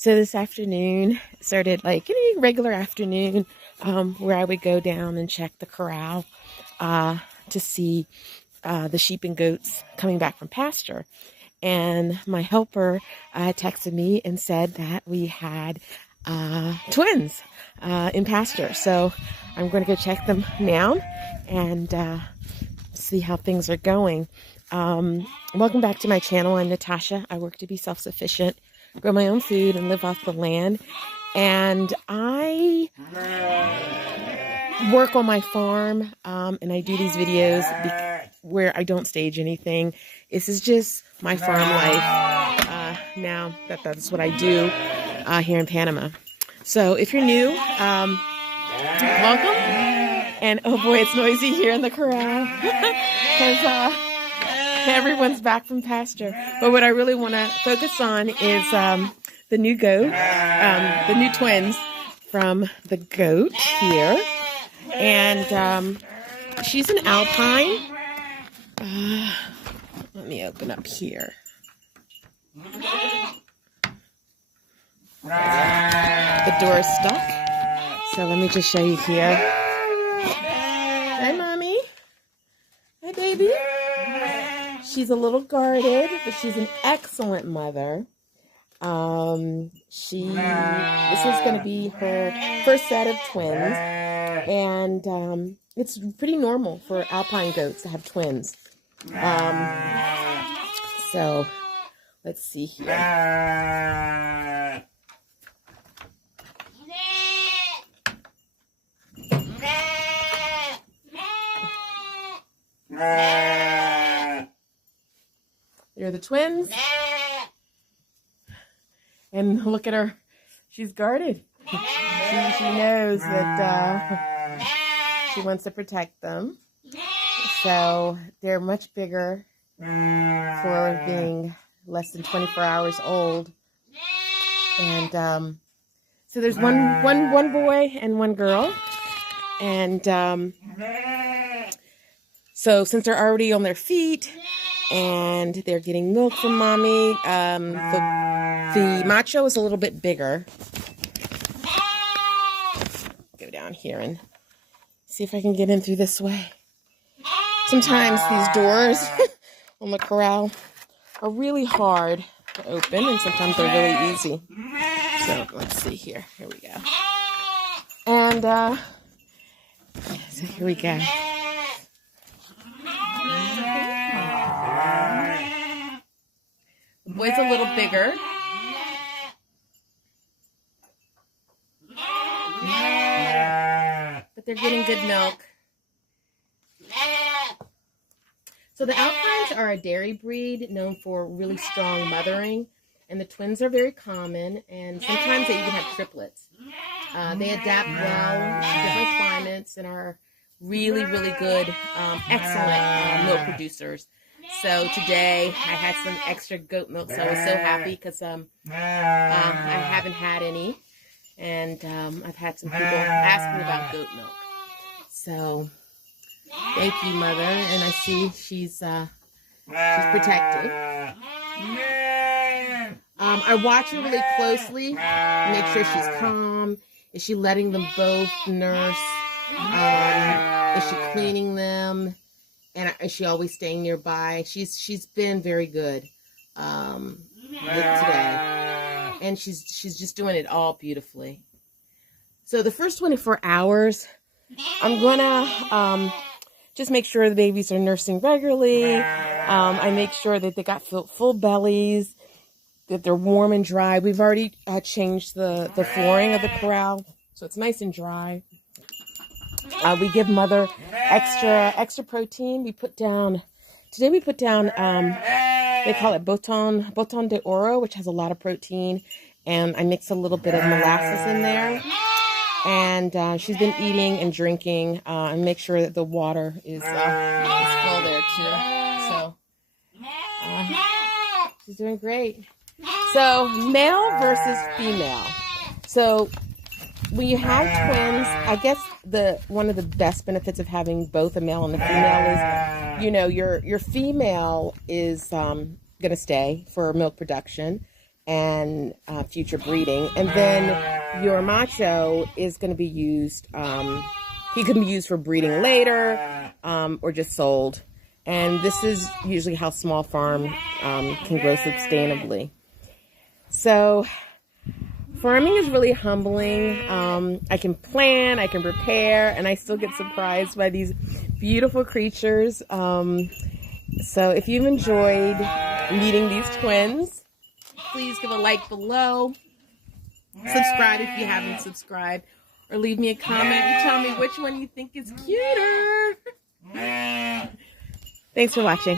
So this afternoon started like any regular afternoon where I would go down and check the corral to see the sheep and goats coming back from pasture. And my helper texted me and said that we had twins in pasture. So I'm going to go check them now and see how things are going. Welcome back to my channel. I'm Natasha. I work to be self-sufficient, grow my own food, and live off the land. And I work on my farm, and I do these videos where I don't stage anything. This is just my farm life. Now that's what I do here in Panama. So if you're new, welcome. And oh boy, it's noisy here in the corral because everyone's back from pasture. But what I really want to focus on is the new goat, the new twins from the goat here. And she's an Alpine. Let me open up here. The door is stuck. So let me just show you here. Hi, Mommy. Hi, baby. She's a little guarded, but she's an excellent mother. This is going to be her first set of twins. And it's pretty normal for Alpine goats to have twins. So let's see here. They're the twins. And look at her. She's guarded. She knows that she wants to protect them. So they're much bigger for being less than 24 hours old. And so there's one boy and one girl. And so since they're already on their feet and they're getting milk from Mommy, the macho is a little bit bigger. Go down here and see if I can get in through this way. Sometimes these doors on the corral are really hard to open, and sometimes they're really easy. So let's see here. Here we go. And so here we go. The boy's a little bigger. But they're getting good milk. So the Alpines are a dairy breed known for really strong mothering, and the twins are very common, and sometimes they even have triplets. They adapt well to different climates and are really, really good, excellent milk producers. So today I had some extra goat milk, so I was so happy because I haven't had any, and I've had some people ask me about goat milk. So thank you, Mother. And I see she's protected. I watch her really closely, make sure she's calm. Is she letting them both nurse? Is she cleaning them? And is she always staying nearby? She's been very good today, and she's just doing it all beautifully. So the first 24 hours, I'm gonna just make sure the babies are nursing regularly. I make sure that they got full bellies, that they're warm and dry. We've already changed the flooring of the corral, so it's nice and dry. We give Mother extra protein. Today we put down, they call it boton de oro, which has a lot of protein. And I mix a little bit of molasses in there. And she's been eating and drinking, and make sure that the water is full there too. So she's doing great. So male versus female. So when you have twins, I guess one of the best benefits of having both a male and a female is, you know, your female is going to stay for milk production, and future breeding. And then your macho is going to be used, he can be used for breeding later, or just sold. And this is usually how small farm can grow sustainably. So farming is really humbling. I can plan, I can prepare, and I still get surprised by these beautiful creatures. So if you've enjoyed meeting these twins, please give a like below. Subscribe if you haven't subscribed. Or leave me a comment and tell me which one you think is cuter. Thanks for watching.